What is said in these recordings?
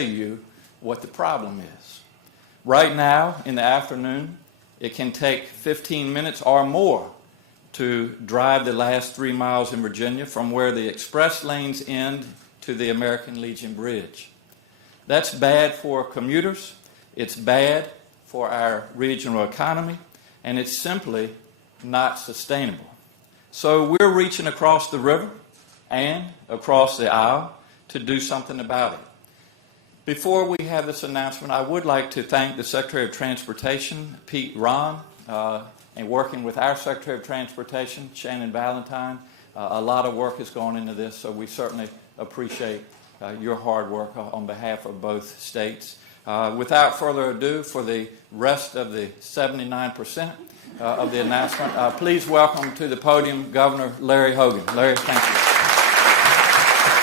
you what the problem is. Right now, in the afternoon, it can take 15 minutes or more to drive the last 3 miles in Virginia from where the express lanes end to the American Legion Bridge. That's bad for commuters, it's bad for our regional economy, and it's simply not sustainable. So we're reaching across the river and across the aisle to do something about it. Before we have this announcement, I would like to thank the Secretary of Transportation, Pete Ron, and working with our Secretary of Transportation, Shannon Valentine. A lot of work has gone into this, so we certainly appreciate your hard work on behalf of both states. Without further ado, for the rest of the 79% of the announcement, please welcome to the podium Governor Larry Hogan. Larry, thank you.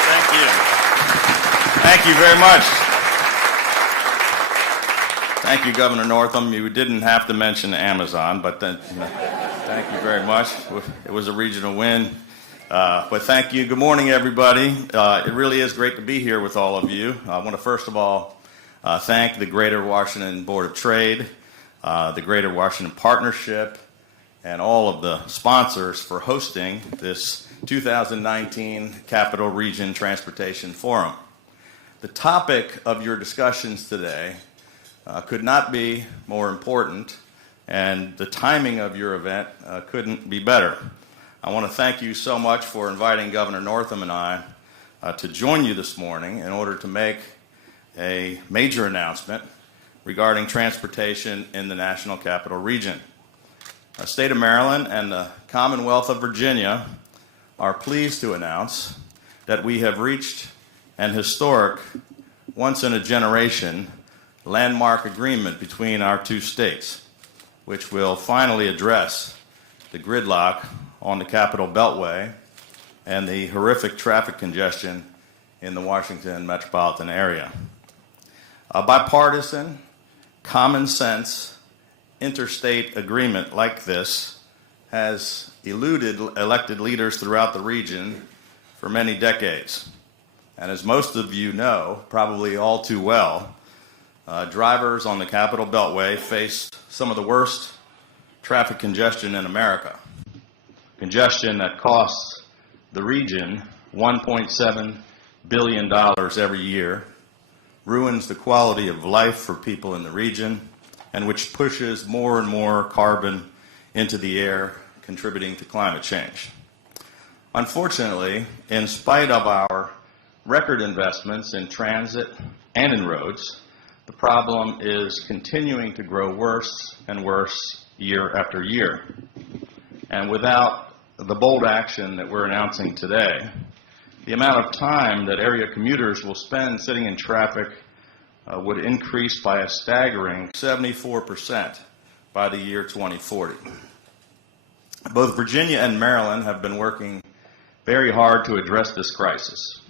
Thank you. Thank you very much. Thank you, Governor Northam. You didn't have to mention Amazon, but then, thank you very much. It was a regional win. But thank you. Good morning, everybody. It really is great to be here with all of you. I want to first of all thank the Greater Washington Board of Trade, the Greater Washington Partnership, and all of the sponsors for hosting this 2019 Capital Region Transportation Forum. The topic of your discussions today could not be more important, and the timing of your event couldn't be better. I want to thank you so much for inviting Governor Northam and I to join you this morning in order to make a major announcement regarding transportation in the National Capital Region. The state of Maryland and the Commonwealth of Virginia are pleased to announce that we have reached an historic, once-in-a-generation landmark agreement between our two states, which will finally address the gridlock on the Capital Beltway and the horrific traffic congestion in the Washington metropolitan area. A bipartisan, common sense, interstate agreement like this has eluded elected leaders throughout the region for many decades. And as most of you know, probably all too well, drivers on the Capital Beltway face some of the worst traffic congestion in America. Congestion that costs the region $1.7 billion every year, ruins the quality of life for people in the region, and which pushes more and more carbon into the air, contributing to climate change. Unfortunately, in spite of our record investments in transit and in roads, the problem is continuing to grow worse and worse year after year. And without the bold action that we're announcing today, the amount of time that area commuters will spend sitting in traffic would increase by a staggering 74% by the year 2040. Both Virginia and Maryland have been working very hard to address this crisis.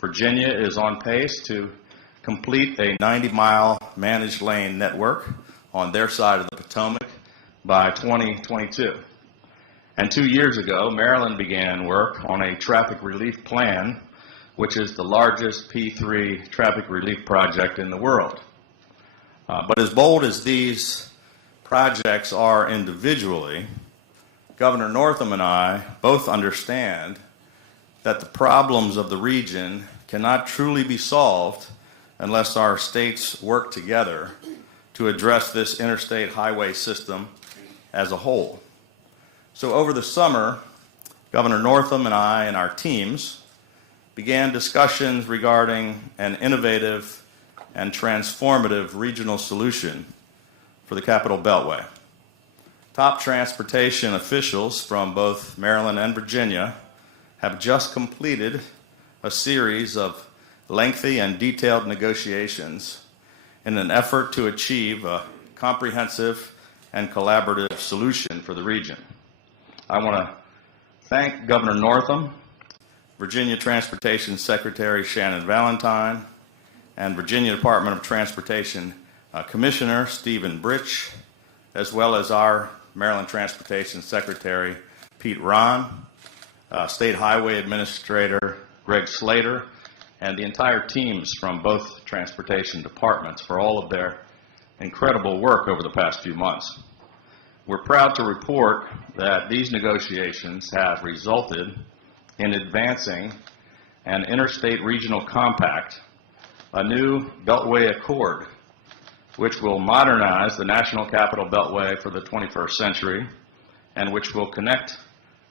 Virginia is on pace to complete a 90-mile managed lane network on their side of the Potomac by 2022. And 2 years ago, Maryland began work on a traffic relief plan, which is the largest P3 traffic relief project in the world. But as bold as these projects are individually, Governor Northam and I both understand that the problems of the region cannot truly be solved unless our states work together to address this interstate highway system as a whole. So over the summer, Governor Northam and I and our teams began discussions regarding an innovative and transformative regional solution for the Capital Beltway. Top transportation officials from both Maryland and Virginia have just completed a series of lengthy and detailed negotiations in an effort to achieve a comprehensive and collaborative solution for the region. I want to thank Governor Northam, Virginia Transportation Secretary Shannon Valentine, and Virginia Department of Transportation Commissioner Stephen Britch, as well as our Maryland Transportation Secretary Pete Ron, State Highway Administrator Greg Slater, and the entire teams from both transportation departments for all of their incredible work over the past few months. We're proud to report that these negotiations have resulted in advancing an interstate regional compact, a new Beltway Accord, which will modernize the National Capital Beltway for the 21st century and which will connect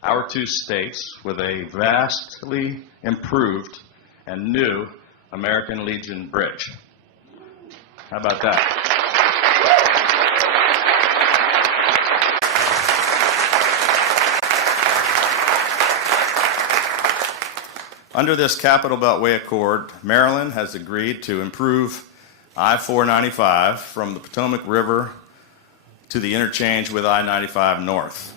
our two states with a vastly improved and new American Legion Bridge. How about that? Under this Capital Beltway Accord, Maryland has agreed to improve I-495 from the Potomac River to the interchange with I-95 North.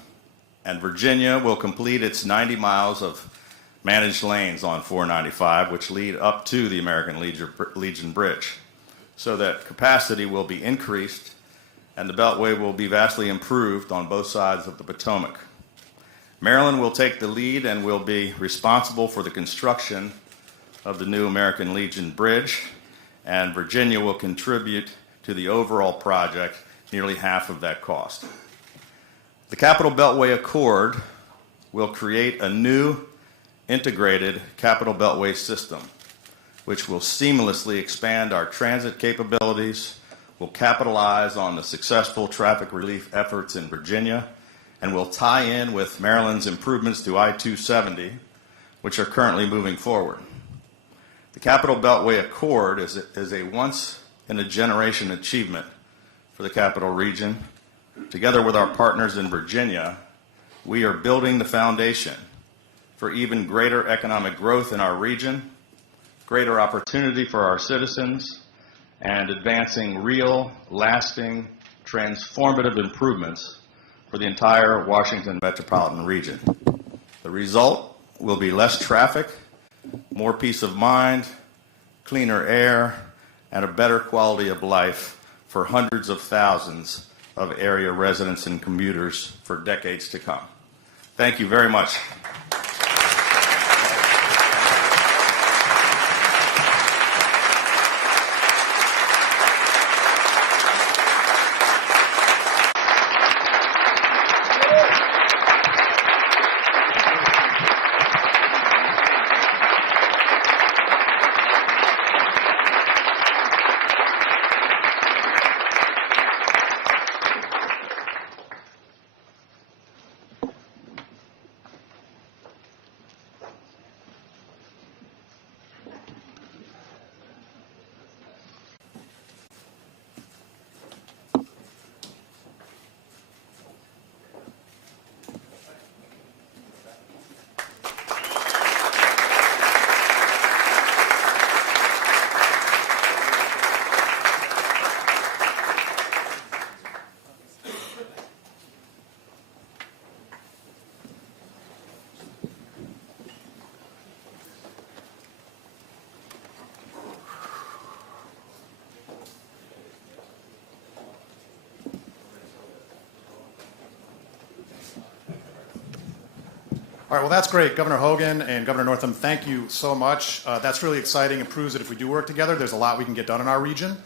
And Virginia will complete its 90 miles of managed lanes on 495, which lead up to the American Legion Bridge, so that capacity will be increased and the Beltway will be vastly improved on both sides of the Potomac. Maryland will take the lead and will be responsible for the construction of the new American Legion Bridge, and Virginia will contribute to the overall project nearly half of that cost. The Capital Beltway Accord will create a new integrated Capital Beltway system, which will seamlessly expand our transit capabilities, will capitalize on the successful traffic relief efforts in Virginia, and will tie in with Maryland's improvements to I-270, which are currently moving forward. The Capital Beltway Accord is a once-in-a-generation achievement for the Capital Region. Together with our partners in Virginia, we are building the foundation for even greater economic growth in our region, greater opportunity for our citizens, and advancing real, lasting, transformative improvements for the entire Washington metropolitan region. The result will be less traffic, more peace of mind, cleaner air, and a better quality of life for hundreds of thousands of area residents and commuters for decades to come. Thank you very much. All right, well, that's great. Governor Hogan and Governor Northam, thank you so much. That's really exciting and proves that if we do work together, there's a lot we can get done in our region.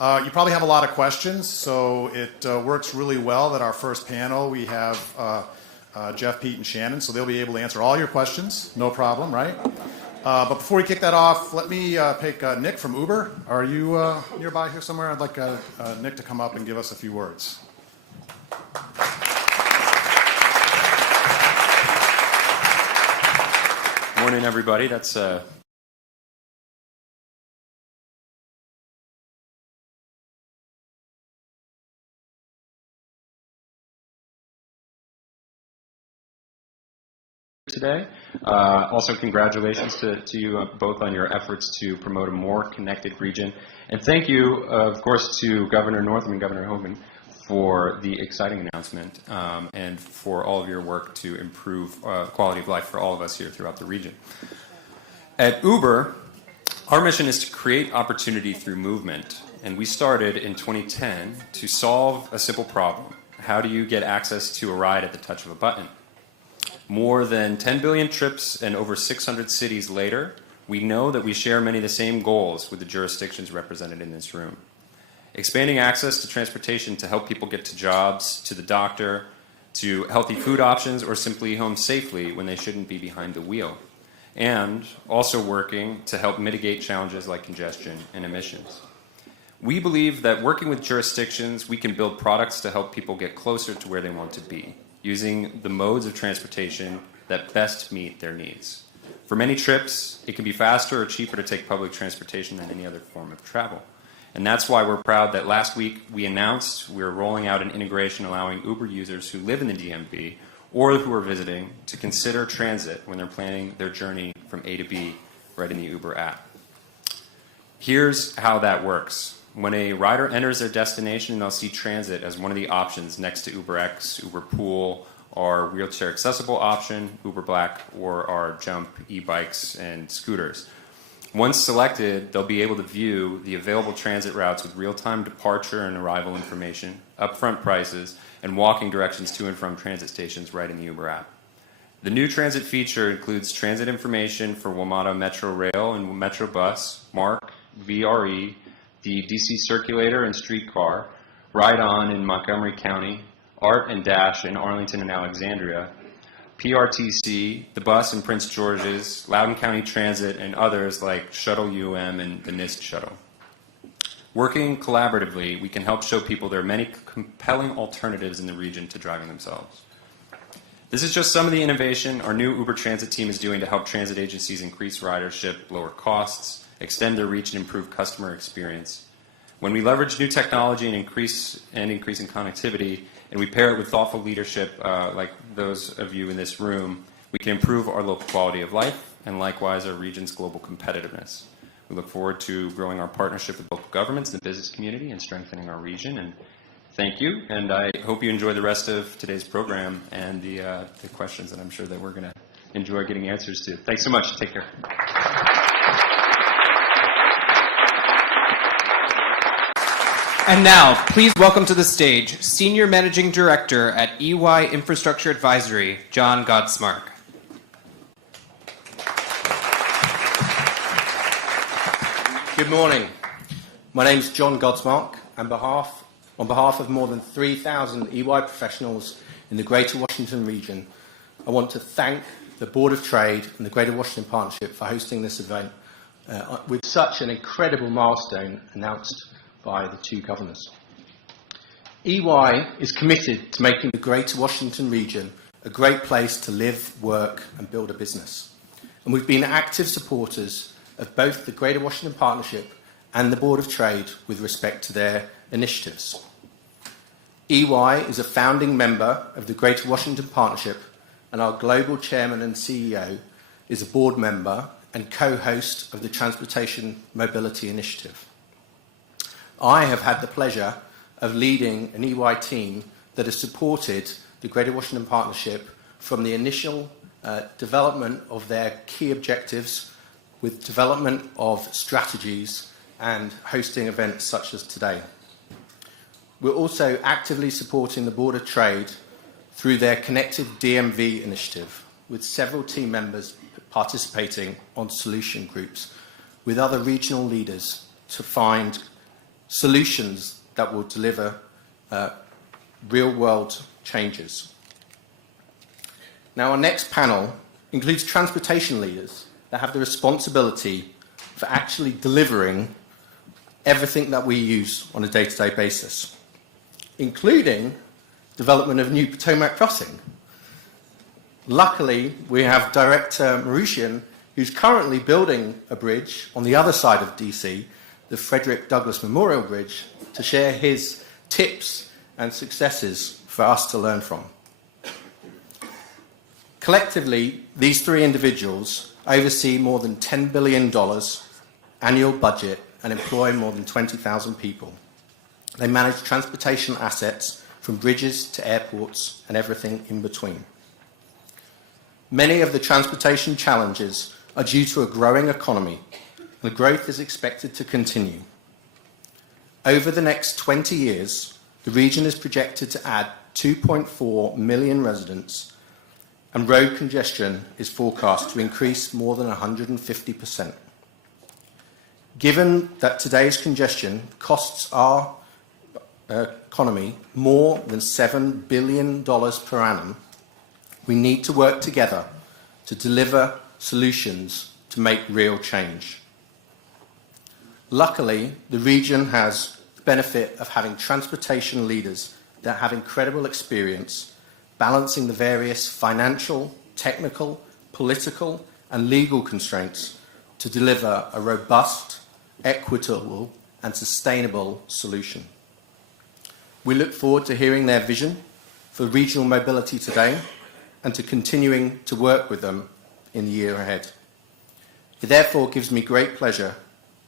You probably have a lot of questions, so it works really well that our first panel, we have Jeff, Pete, and Shannon, so they'll be able to answer all your questions, no problem, right? But before we kick that off, let me pick Nick from Uber. Are you nearby here somewhere? I'd like Nick to come up and give us a few words. Morning, everybody. That's today. Also, congratulations to you both on your efforts to promote a more connected region. And thank you, of course, to Governor Northam and Governor Hogan for the exciting announcement and for all of your work to improve quality of life for all of us here throughout the region. At Uber, our mission is to create opportunity through movement. And we started in 2010 to solve a simple problem. How do you get access to a ride at the touch of a button? More than 10 billion trips and over 600 cities later, we know that we share many of the same goals with the jurisdictions represented in this room. Expanding access to transportation to help people get to jobs, to the doctor, to healthy food options, or simply home safely when they shouldn't be behind the wheel. And also working to help mitigate challenges like congestion and emissions. We believe that working with jurisdictions, we can build products to help people get closer to where they want to be, using the modes of transportation that best meet their needs. For many trips, it can be faster or cheaper to take public transportation than any other form of travel. And that's why we're proud that last week we announced we're rolling out an integration allowing Uber users who live in the DMV or who are visiting to consider transit when they're planning their journey from A to B right in the Uber app. Here's how that works. When a rider enters their destination, they'll see transit as one of the options next to UberX, Uber Pool, our wheelchair accessible option, Uber Black, or our Jump e-bikes and scooters. Once selected, they'll be able to view the available transit routes with real-time departure and arrival information, upfront prices, and walking directions to and from transit stations right in the Uber app. The new transit feature includes transit information for WMATA Metro Rail and Metro Bus, MARC, VRE, the DC Circulator and Streetcar, Ride On in Montgomery County, ART and Dash in Arlington and Alexandria, PRTC, the bus in Prince George's, Loudoun County Transit, and others like Shuttle UM and the NIST Shuttle. Working collaboratively, we can help show people there are many compelling alternatives in the region to driving themselves. This is just some of the innovation our new Uber Transit team is doing to help transit agencies increase ridership, lower costs, extend their reach, and improve customer experience. When we leverage new technology and increase in connectivity, and we pair it with thoughtful leadership like those of you in this room, we can improve our local quality of life and likewise our region's global competitiveness. We look forward to growing our partnership with local governments and the business community and strengthening our region. And thank you, and I hope you enjoy the rest of today's program and the questions that I'm sure that we're going to enjoy getting answers to. Thanks so much. Take care. And now, please welcome to the stage Senior Managing Director at EY Infrastructure Advisory, John Godsmark. Good morning. My name is John Godsmark. On behalf of more than 3,000 EY professionals in the Greater Washington region, I want to thank the Board of Trade and the Greater Washington Partnership for hosting this event with such an incredible milestone announced by the two governors. EY is committed to making the Greater Washington region a great place to live, work, and build a business. And we've been active supporters of both the Greater Washington Partnership and the Board of Trade with respect to their initiatives. EY is a founding member of the Greater Washington Partnership, and our global chairman and CEO is a board member and co-host of the Transportation Mobility Initiative. I have had the pleasure of leading an EY team that has supported the Greater Washington Partnership from the initial development of their key objectives with development of strategies and hosting events such as today. We're also actively supporting the Board of Trade through their Connected DMV initiative, with several team members participating on solution groups with other regional leaders to find solutions that will deliver real-world changes. Now, our next panel includes transportation leaders that have the responsibility for actually delivering everything that we use on a day-to-day basis, including development of new Potomac crossing. Luckily, we have Director Marushian, who's currently building a bridge on the other side of DC, the Frederick Douglass Memorial Bridge, to share his tips and successes for us to learn from. Collectively, these three individuals oversee more than $10 billion annual budget and employ more than 20,000 people. They manage transportation assets from bridges to airports and everything in between. Many of the transportation challenges are due to a growing economy, and the growth is expected to continue. Over the next 20 years, the region is projected to add 2.4 million residents, and road congestion is forecast to increase more than 150%. Given that today's congestion costs our economy more than $7 billion per annum, we need to work together to deliver solutions to make real change. Luckily, the region has the benefit of having transportation leaders that have incredible experience balancing the various financial, technical, political, and legal constraints to deliver a robust, equitable, and sustainable solution. We look forward to hearing their vision for regional mobility today and to continuing to work with them in the year ahead. It therefore gives me great pleasure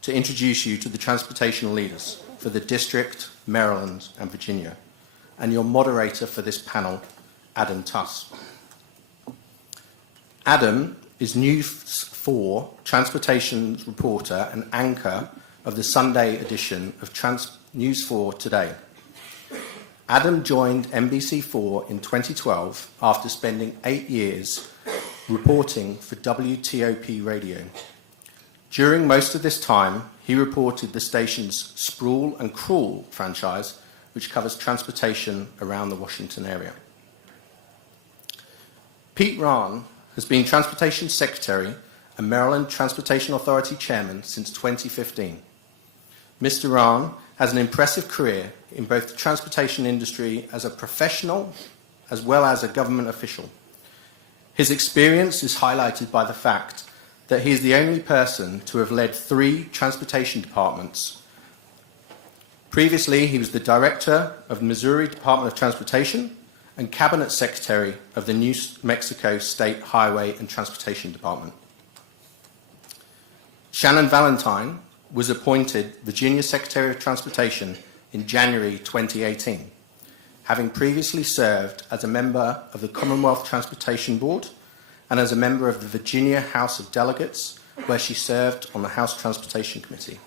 to introduce you to the transportation leaders for the District, Maryland, and Virginia, and your moderator for this panel, Adam Tuss. Adam is News 4 transportation reporter and anchor of the Sunday edition of News 4 Today. Adam joined NBC4 in 2012 after spending 8 years reporting for WTOP Radio. During most of this time, he reported the station's Sprawl and Crawl franchise, which covers transportation around the Washington area. Pete Rahn has been Transportation Secretary and Maryland Transportation Authority Chairman since 2015. Mr. Rahn has an impressive career in both the transportation industry as a professional as well as a government official. His experience is highlighted by the fact that he is the only person to have led 3 transportation departments. Previously, he was the director of the Missouri Department of Transportation and Cabinet Secretary of the New Mexico State Highway and Transportation Department. Shannon Valentine was appointed Virginia Secretary of Transportation in January 2018, having previously served as a member of the Commonwealth Transportation Board and as a member of the Virginia House of Delegates, where she served on the House Transportation Committee.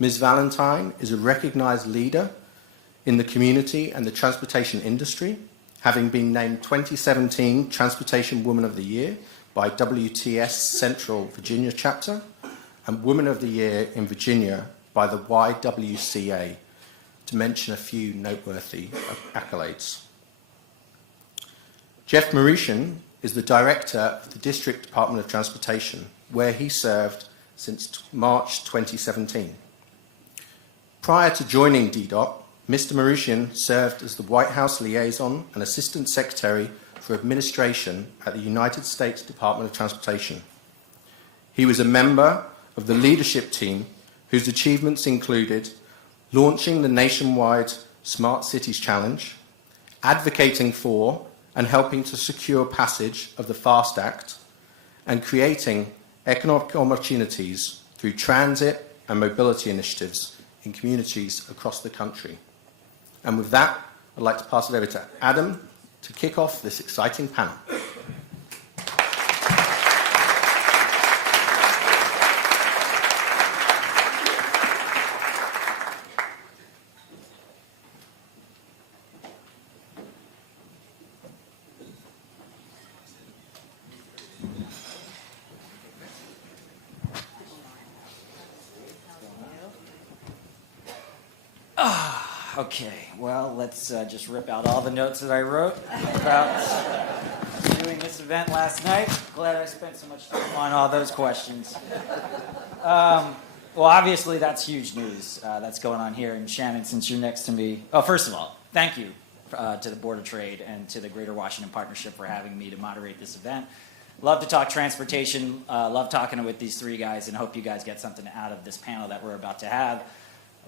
Ms. Valentine is a recognized leader in the community and the transportation industry, having been named 2017 Transportation Woman of the Year by WTS Central Virginia Chapter and Woman of the Year in Virginia by the YWCA, to mention a few noteworthy accolades. Jeff Mauritian is the Director of the District Department of Transportation, where he served since March 2017. Prior to joining DDOT, Mr. Mauritian served as the White House Liaison and Assistant Secretary for Administration at the United States Department of Transportation. He was a member of the leadership team whose achievements included launching the nationwide Smart Cities Challenge, advocating for and helping to secure passage of the FAST Act, and creating economic opportunities through transit and mobility initiatives in communities across the country. And with that, I'd like to pass it over to Adam to kick off this exciting panel. Okay, well, let's just rip out all the notes that I wrote about doing this event last night. Glad I spent so much time on all those questions. Well, obviously, that's huge news that's going on here. And Shannon, since you're next to me, first of all, thank you to the Board of Trade and to the Greater Washington Partnership for having me to moderate this event. Love to talk transportation, love talking with these 3 guys, and hope you guys get something out of this panel that we're about to have.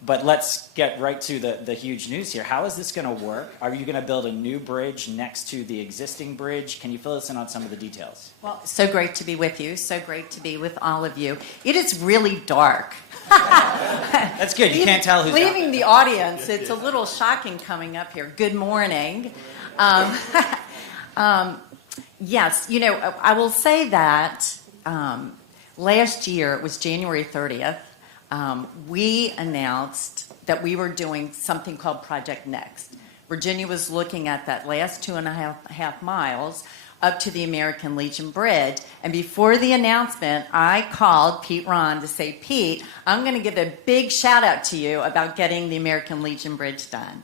But let's get right to the huge news here. How is this going to work? Are you going to build a new bridge next to the existing bridge? Can you fill us in on some of the details? Well, so great to be with you. So great to be with all of you. It is really dark. That's good. You can't tell who's leaving the audience. It's a little shocking coming up here. Good morning. Yes, you know, I will say that last year, it was January 30th, we announced that we were doing something called Project Next. Virginia was looking at that last 2.5 miles up to the American Legion Bridge. And before the announcement, I called Pete Ron to say, Pete, I'm going to give a big shout out to you about getting the American Legion Bridge done.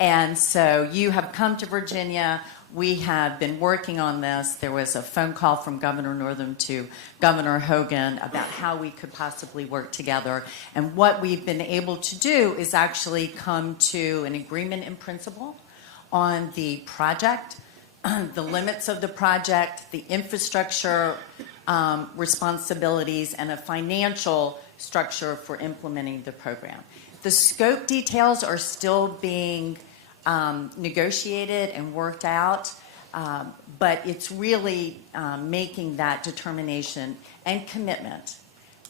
And so you have come to Virginia. We have been working on this. There was a phone call from Governor Northam to Governor Hogan about how we could possibly work together. And what we've been able to do is actually come to an agreement in principle on the project, the limits of the project, the infrastructure responsibilities, and a financial structure for implementing the program. The scope details are still being negotiated and worked out, but it's really making that determination and commitment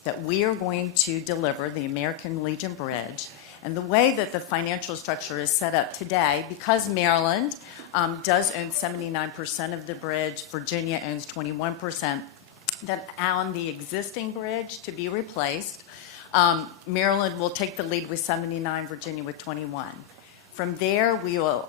that we are going to deliver the American Legion Bridge. And the way that the financial structure is set up today, because Maryland does own 79% of the bridge, Virginia owns 21%, that on the existing bridge to be replaced, Maryland will take the lead with 79, Virginia with 21. From there, we will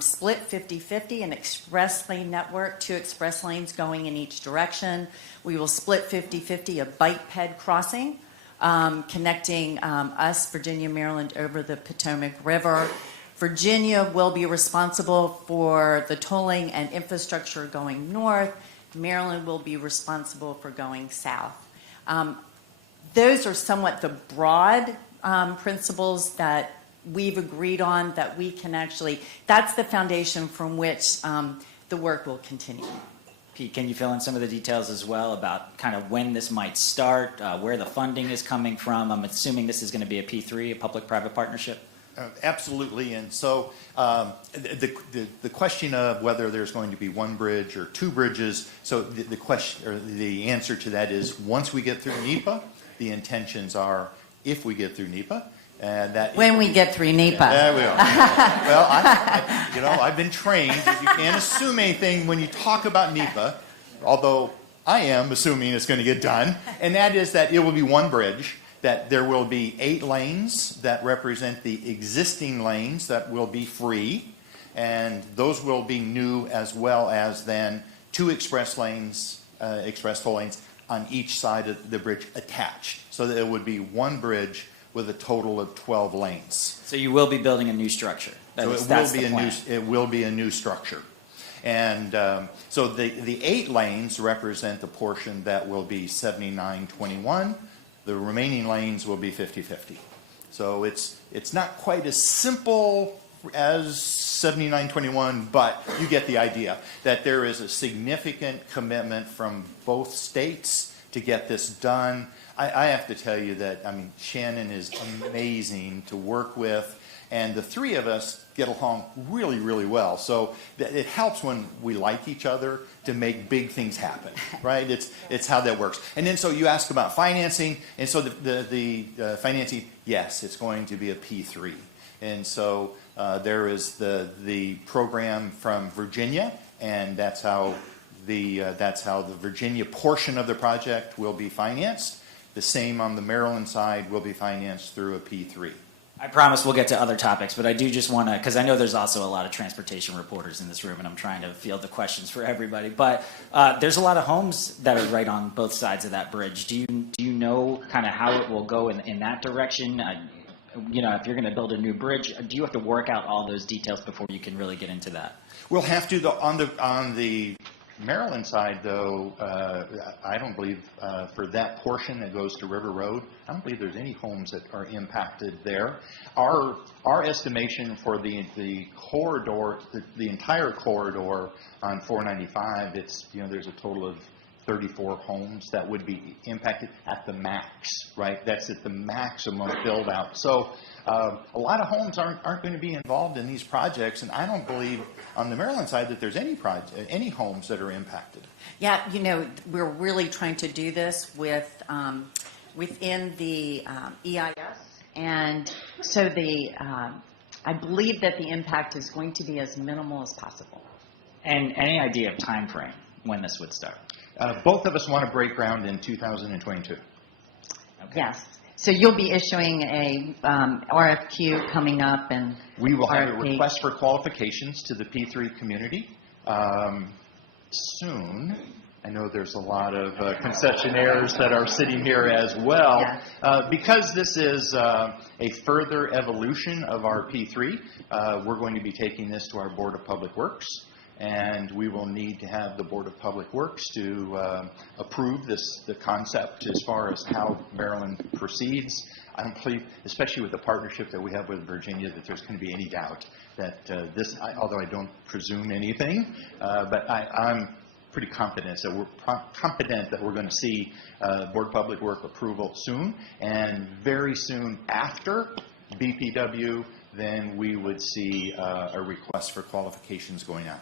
split 50-50, an express lane network, 2 express lanes going in each direction. We will split 50-50, a biped crossing connecting us, Virginia, Maryland, over the Potomac River. Virginia will be responsible for the tolling and infrastructure going north. Maryland will be responsible for going south. Those are somewhat the broad principles that we've agreed on, that we can actually, that's the foundation from which the work will continue. Pete, can you fill in some of the details as well about kind of when this might start, where the funding is coming from? I'm assuming this is going to be a P3, a public-private partnership? Absolutely, and so the question of whether there's going to be one bridge or 2 bridges, so the question or the answer to that is once we get through NEPA, the intentions are if we get through NEPA, and that when we get through NEPA. There we are. Well, I've been trained that you can't assume anything when you talk about NEPA, although I am assuming it's going to get done, and that is that it will be one bridge, that there will be 8 lanes that represent the existing lanes that will be free, and those will be new, as well as then 2 express lanes, express toll lanes on each side of the bridge attached, so that it would be one bridge with a total of 12 lanes. So you will be building a new structure. It will be a new structure. And so the 8 lanes represent the portion that will be 79-21. The remaining lanes will be 50-50. So it's not quite as simple as 79-21, but you get the idea that there is a significant commitment from both states to get this done. I have to tell you that, I mean, Shannon is amazing to work with, and the 3 of us get along really, really well. So it helps when we like each other to make big things happen, right? It's how that works. And then so you ask about financing, and so the financing, yes, it's going to be a P3. And so there is the program from Virginia, and that's how the Virginia portion of the project will be financed. The same on the Maryland side will be financed through a P3. I promise we'll get to other topics, but I do just want to, because I know there's also a lot of transportation reporters in this room, and I'm trying to field the questions for everybody. But there's a lot of homes that are right on both sides of that bridge. Do you know kind of how it will go in that direction? If you're going to build a new bridge, do you have to work out all those details before you can really get into that? We'll have to on the Maryland side, though. I don't believe for that portion that goes to River Road, I don't believe there's any homes that are impacted there. Our estimation for the corridor, the entire corridor on 495, there's a total of 34 homes that would be impacted at the max, right? That's at the maximum build out. So a lot of homes aren't going to be involved in these projects, and I don't believe on the Maryland side that there's any homes that are impacted. Yeah, we're really trying to do this within the EIS, and so I believe that the impact is going to be as minimal as possible. And any idea of time frame when this would start? Both of us want to break ground in 2022. Okay. Yes. So you'll be issuing a RFQ coming up, and we will have a RFP. request for qualifications to the P3 community. soon. I know there's a lot of concessionaires that are sitting here as well. Because this is a further evolution of our P3, we're going to be taking this to our Board of Public Works, and we will need to have the Board of Public Works to approve the concept as far as how Maryland proceeds. I don't believe, especially with the partnership that we have with Virginia, that there's going to be any doubt that although I don't presume anything, but I'm pretty confident that we're going to see Board of Public Work approval soon, and very soon after BPW, then we would see a request for qualifications going out.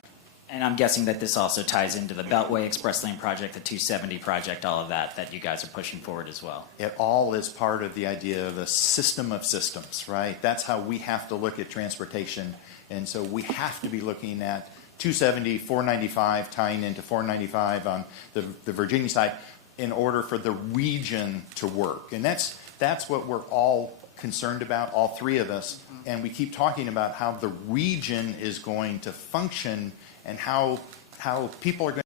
And I'm guessing that this also ties into the Beltway Express Lane project, the 270 project, all of that you guys are pushing forward as well. It all is part of the idea of a system of systems, right? That's how we have to look at transportation. And so we have to be looking at 270, 495, tying into 495 on the Virginia side in order for the region to work. And that's what we're all concerned about, all three of us. And we keep talking about how the region is going to function and how people are going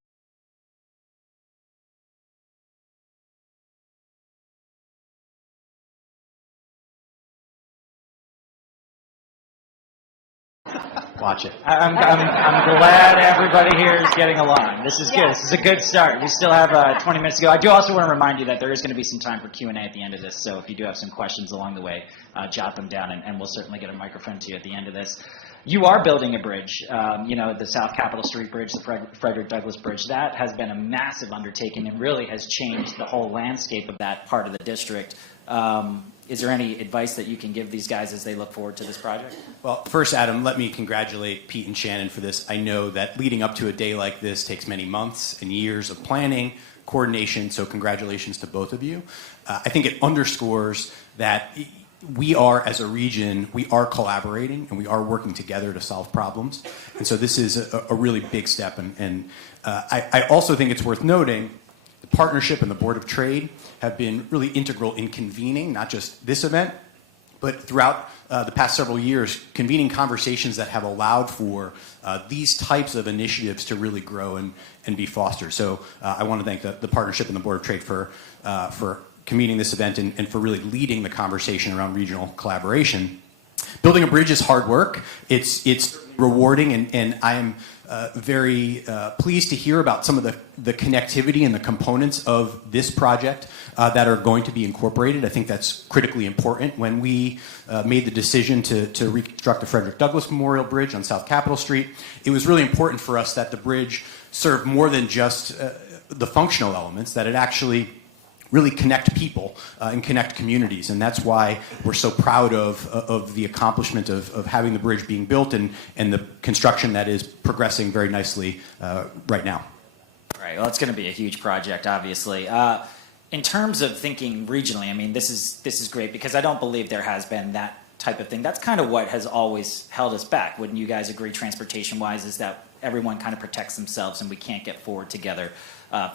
Watch it. I'm glad everybody here is getting along. This is good. This is a good start. We still have 20 minutes to go. I do also want to remind you that there is going to be some time for Q&A at the end of this, so if you do have some questions along the way, jot them down, and we'll certainly get a microphone to you at the end of this. You are building a bridge, the South Capitol Street Bridge, the Frederick Douglass Bridge. That has been a massive undertaking and really has changed the whole landscape of that part of the district. Is there any advice that you can give these guys as they look forward to this project? Well, first, Adam, let me congratulate Pete and Shannon for this. I know that leading up to a day like this takes many months and years of planning, coordination, so congratulations to both of you. I think it underscores that we are, as a region, we are collaborating and we are working together to solve problems. And so this is a really big step. And I also think it's worth noting the partnership and the Board of Trade have been really integral in convening, not just this event, but throughout the past several years, convening conversations that have allowed for these types of initiatives to really grow and be fostered. So I want to thank the partnership and the Board of Trade for convening this event and for really leading the conversation around regional collaboration. Building a bridge is hard work. It's rewarding, and I am very pleased to hear about some of the connectivity and the components of this project that are going to be incorporated. I think that's critically important. When we made the decision to reconstruct the Frederick Douglass Memorial Bridge on South Capitol Street, it was really important for us that the bridge served more than just the functional elements, that it actually really connect people and connect communities. And that's why we're so proud of the accomplishment of having the bridge being built and the construction that is progressing very nicely right now. Right. Well, it's going to be a huge project, obviously. In terms of thinking regionally, I mean, this is great because I don't believe there has been that type of thing. That's kind of what has always held us back. Wouldn't you guys agree, transportation-wise, is that everyone kind of protects themselves and we can't get forward together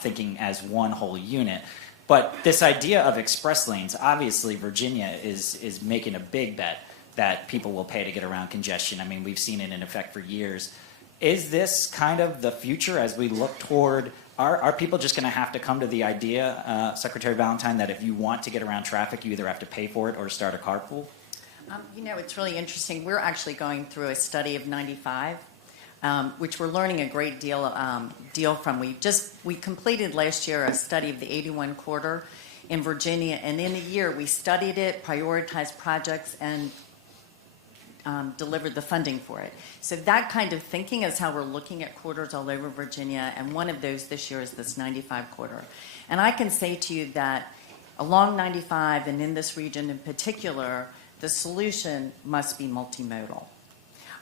thinking as one whole unit. But this idea of express lanes, obviously Virginia is making a big bet that people will pay to get around congestion. I mean, we've seen it in effect for years. Is this kind of the future as we look toward, are people just going to have to come to the idea, Secretary Valentine, that if you want to get around traffic, you either have to pay for it or start a carpool? It's really interesting. We're actually going through a study of 95. Which we're learning a great deal from. We completed last year a study of the 81 corridor in Virginia, and in a year we studied it, prioritized projects, and delivered the funding for it. So that kind of thinking is how we're looking at corridors all over Virginia, and one of those this year is this 95 corridor. And I can say to you that along 95 and in this region in particular, the solution must be multimodal.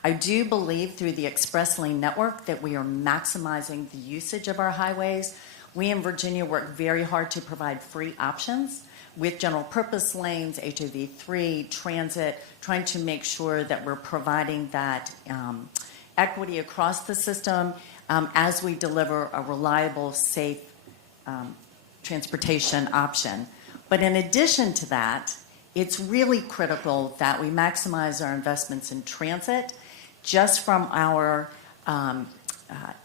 I do believe through the express lane network that we are maximizing the usage of our highways. We in Virginia work very hard to provide free options with general purpose lanes, HOV3, transit, trying to make sure that we're providing that equity across the system as we deliver a reliable, safe transportation option. But in addition to that, it's really critical that we maximize our investments in transit. Just from our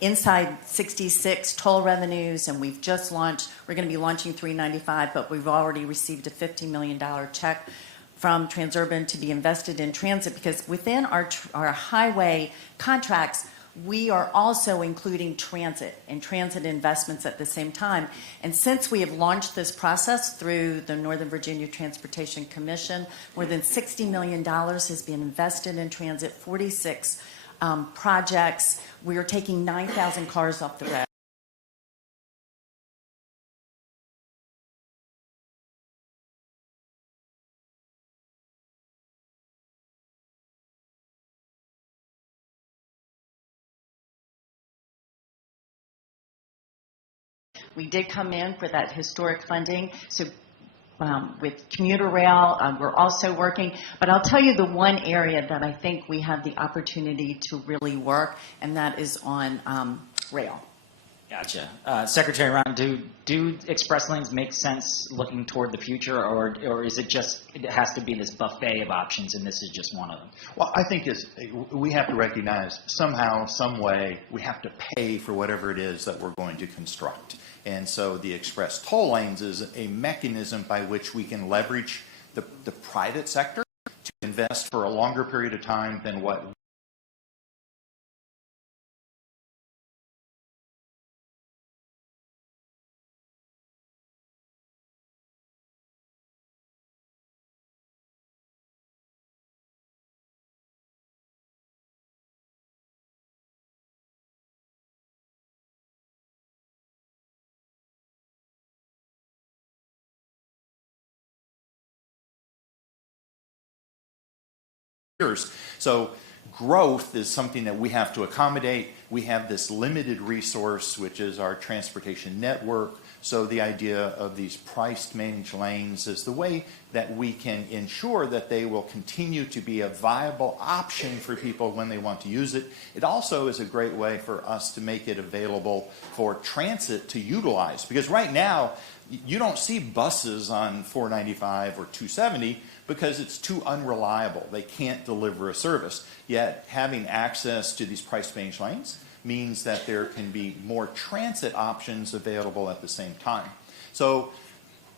inside 66 toll revenues, and we've just launched, we're going to be launching 395, but we've already received a $50 million check from Transurban to be invested in transit, because within our highway contracts, we are also including transit and transit investments at the same time. And since we have launched this process through the Northern Virginia Transportation Commission, more than $60 million has been invested in transit, 46 projects. We are taking 9,000 cars off the road. We did come in for that historic funding. So with commuter rail, we're also working. But I'll tell you the one area that I think we have the opportunity to really work, and that is on rail. Gotcha. Secretary Ron, do express lanes make sense looking toward the future, or is it just, it has to be this buffet of options and this is just one of them? Well, I think we have to recognize somehow, some way, we have to pay for whatever it is that we're going to construct. And so the express toll lanes is a mechanism by which we can leverage the private sector to invest for a longer period of time than what years. So growth is something that we have to accommodate. We have this limited resource, which is our transportation network. So the idea of these priced managed lanes is the way that we can ensure that they will continue to be a viable option for people when they want to use it. It also is a great way for us to make it available for transit to utilize. Because right now, you don't see buses on 495 or 270 because it's too unreliable. They can't deliver a service. Yet having access to these price managed lanes means that there can be more transit options available at the same time. So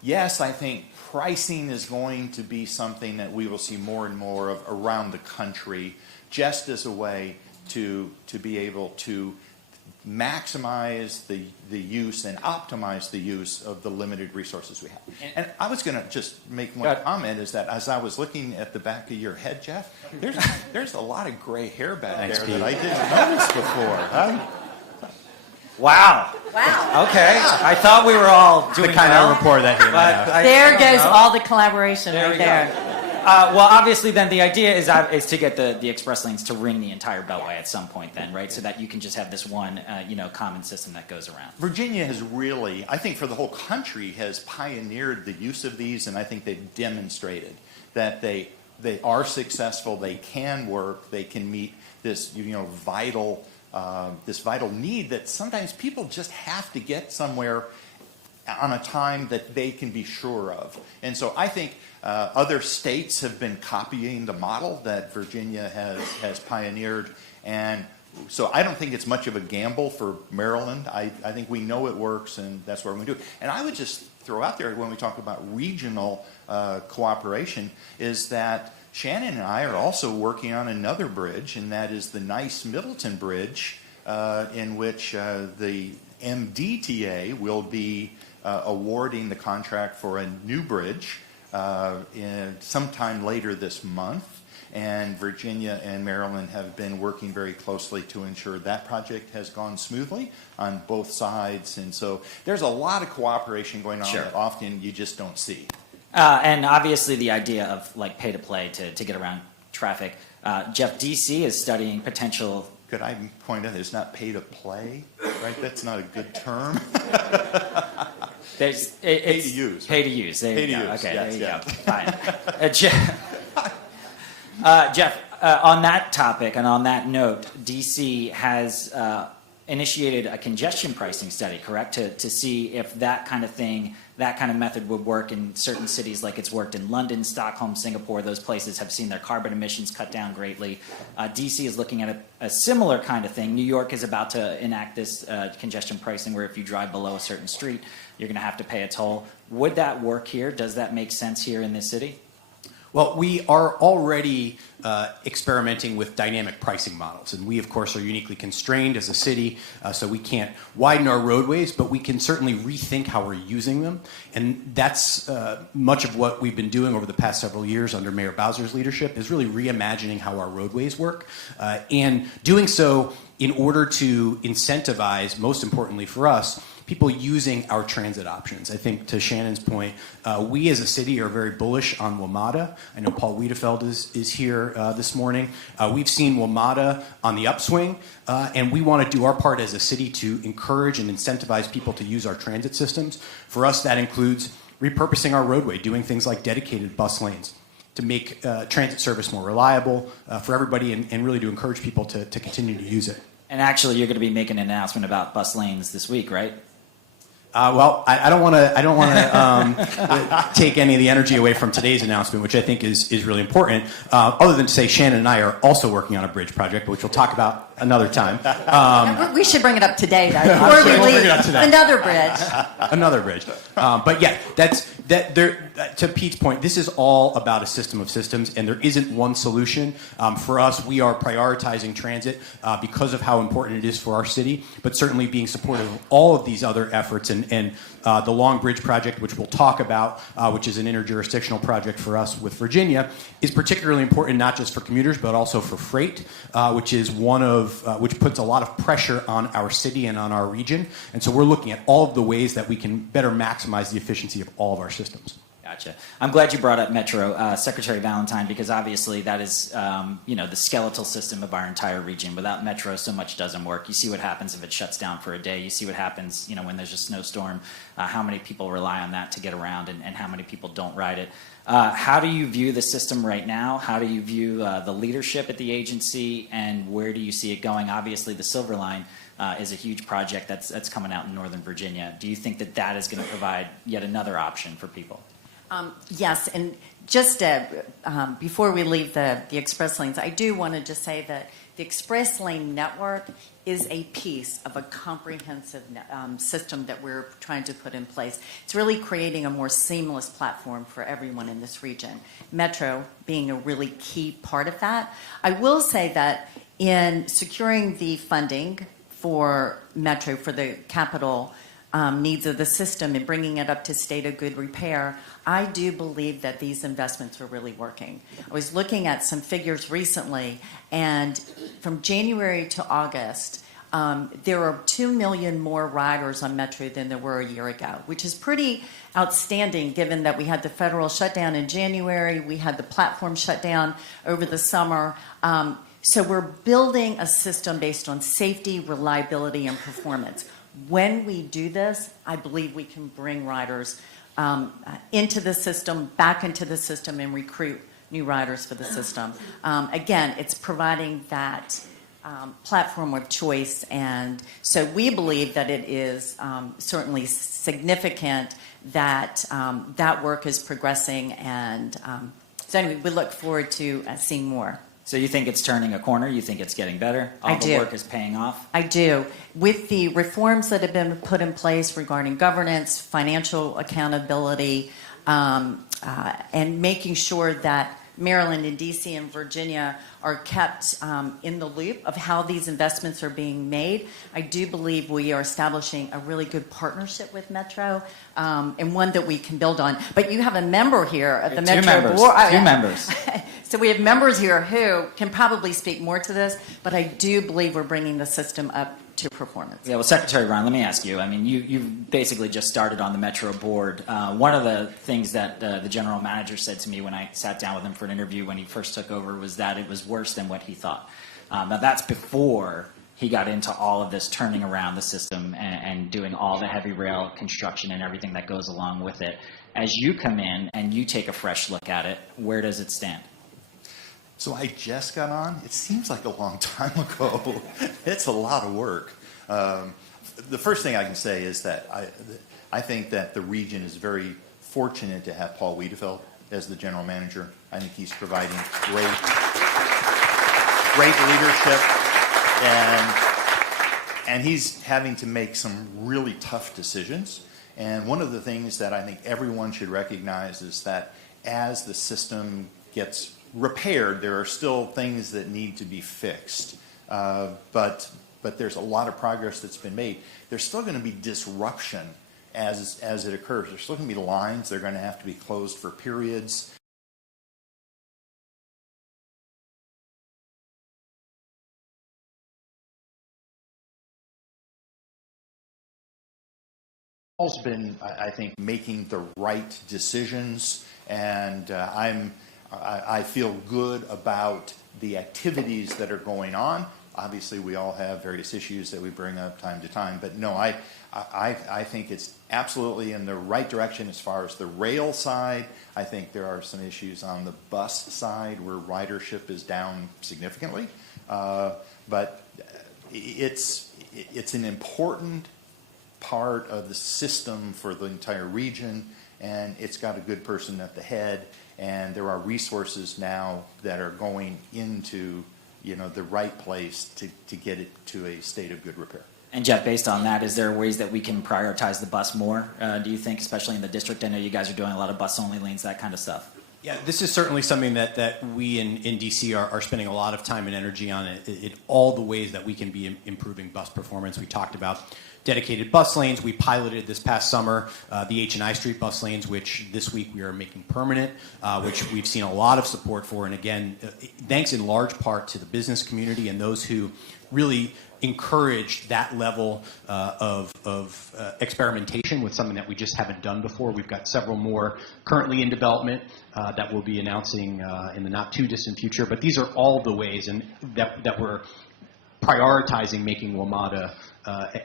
yes, I think pricing is going to be something that we will see more and more of around the country, just as a way to be able to maximize the use and optimize the use of the limited resources we have. And I was going to just make one comment, is that as I was looking at the back of your head, Jeff, there's a lot of gray hair back there that I didn't notice before. Wow. Wow. Okay. I thought we were all doing The kind of rapport that he and I have. There goes all the collaboration right there. Well, obviously, then the idea is to get the express lanes to ring the entire beltway at some point, then, right? So that you can just have this one, common system that goes around. Virginia has really, I think for the whole country, has pioneered the use of these, and I think they've demonstrated that they are successful. They can work. They can meet this, vital need that sometimes people just have to get somewhere on a time that they can be sure of. And so I think other states have been copying the model that Virginia has pioneered. And so I don't think it's much of a gamble for Maryland. I think we know it works, and that's what we're going to do. And I would just throw out there, when we talk about regional cooperation, is that Shannon and I are also working on another bridge, and that is the Nice-Middleton Bridge, in which the MDTA will be awarding the contract for a new bridge sometime later this month. And Virginia and Maryland have been working very closely to ensure that project has gone smoothly on both sides. And so there's a lot of cooperation going on that often you just don't see. And obviously the idea of like pay to play to get around traffic. Jeff, DC is studying potential. Could I point out it's not pay to play, right? That's not a good term. Pay to use. Pay to use. There Pay you to go. use. Okay, Yes, there you go. Fine. Jeff, on that topic and on that note, DC has initiated a congestion pricing study, correct, to see if that kind of thing, that kind of method would work in certain cities like it's worked in London, Stockholm, Singapore. Those places have seen their carbon emissions cut down greatly. DC is looking at a similar kind of thing. New York is about to enact this congestion pricing where if you drive below a certain street, you're going to have to pay a toll. Would that work here? Does that make sense here in this city? Well, we are already experimenting with dynamic pricing models, and we, of course, are uniquely constrained as a city, so we can't widen our roadways, but we can certainly rethink how we're using them, and that's much of what we've been doing over the past several years under Mayor Bowser's leadership, is really reimagining how our roadways work, and doing so in order to incentivize, most importantly for us, people using our transit options. I think to Shannon's point, we as a city are very bullish on WMATA. I know Paul Wiedefeld is here this morning. We've seen WMATA on the upswing, and we want to do our part as a city to encourage and incentivize people to use our transit systems. For us, that includes repurposing our roadway, doing things like dedicated bus lanes to make transit service more reliable for everybody and really to encourage people to continue to use it. And actually, you're going to be making an announcement about bus lanes this week, right? Well, I don't want to take any of the energy away from today's announcement, which I think is really important. Other than to say, Shannon and I are also working on a bridge project, which we'll talk about another time. We should bring it up today, though, before we leave. Another bridge. Another bridge. But yeah, to Pete's point, this is all about a system of systems, and there isn't one solution. For us, we are prioritizing transit because of how important it is for our city, but certainly being supportive of all of these other efforts. And the Long Bridge project, which we'll talk about, which is an interjurisdictional project for us with Virginia, is particularly important not just for commuters, but also for freight, which is which puts a lot of pressure on our city and on our region. And so we're looking at all of the ways that we can better maximize the efficiency of all of our systems. Gotcha. I'm glad you brought up Metro, Secretary Valentine, because obviously that is, the skeletal system of our entire region. Without Metro, so much doesn't work. You see what happens if it shuts down for a day. You see what happens, when there's a snowstorm, how many people rely on that to get around and how many people don't ride it. How do you view the system right now? How do you view the leadership at the agency, and where do you see it going? Obviously, the Silver Line is a huge project that's coming out in Northern Virginia. Do you think that is going to provide yet another option for people? Yes, and just before we leave the express lanes, I do want to just say that the express lane network is a piece of a comprehensive system that we're trying to put in place. It's really creating a more seamless platform for everyone in this region. Metro being a really key part of that. I will say that in securing the funding for Metro for the capital needs of the system and bringing it up to state of good repair, I do believe that these investments are really working. I was looking at some figures recently, and from January to August, there are 2 million more riders on Metro than there were a year ago, which is pretty outstanding given that we had the federal shutdown in January, we had the platform shutdown over the summer. So we're building a system based on safety, reliability, and performance. When we do this, I believe we can bring riders into the system, back into the system, and recruit new riders for the system. Again, it's providing that platform of choice, and so we believe that it is certainly significant that that work is progressing, and so anyway, we look forward to seeing more. So you think it's turning a corner? You think it's getting better? All the work is paying off? I do. With the reforms that have been put in place regarding governance, financial accountability, and making sure that Maryland and DC and Virginia are kept in the loop of how these investments are being made, I do believe we are establishing a really good partnership with Metro, and one that we can build on. But you have a member here of the Metro Board. Two members. So we have members here who can probably speak more to this, but I do believe we're bringing the system up to performance. Yeah, well, Secretary Ryan, let me ask you. I mean, you basically just started on the Metro board. One of the things that the general manager said to me when I sat down with him for an interview when he first took over was that it was worse than what he thought. Now, that's before he got into all of this turning around the system and doing all the heavy rail construction and everything that goes along with it. As you come in and you take a fresh look at it, where does it stand? So I just got on. It seems like a long time ago. It's a lot of work. The first thing I can say is that I think that the region is very fortunate to have Paul Wiedefeld as the general manager. I think he's providing great leadership, and he's having to make some really tough decisions. And one of the things that I think everyone should recognize is that as the system gets repaired, there are still things that need to be fixed. But there's a lot of progress that's been made. There's still going to be disruption as it occurs. There's still going to be lines. They're going to have to be closed for periods. Paul's been, I think, making the right decisions, and I feel good about the activities that are going on. Obviously, we all have various issues that we bring up time to time, but no, I think it's absolutely in the right direction as far as the rail side. I think there are some issues on the bus side where ridership is down significantly, but it's an important part of the system for the entire region, and it's got a good person at the head, and there are resources now that are going into the right place to get it to a state of good repair. And Jeff, based on that, is there ways that we can prioritize the bus more, do you think, especially in the district? I know you guys are doing a lot of bus-only lanes, that kind of stuff. Yeah, this is certainly something that we in DC are spending a lot of time and energy on, it all the ways that we can be improving bus performance. We talked about dedicated bus lanes. We piloted this past summer the H&I Street bus lanes, which this week we are making permanent, which we've seen a lot of support for. And again, thanks in large part to the business community and those who really encouraged that level of experimentation with something that we just haven't done before. We've got several more currently in development that we'll be announcing in the not too distant future. But these are all the ways and that we're prioritizing making WMATA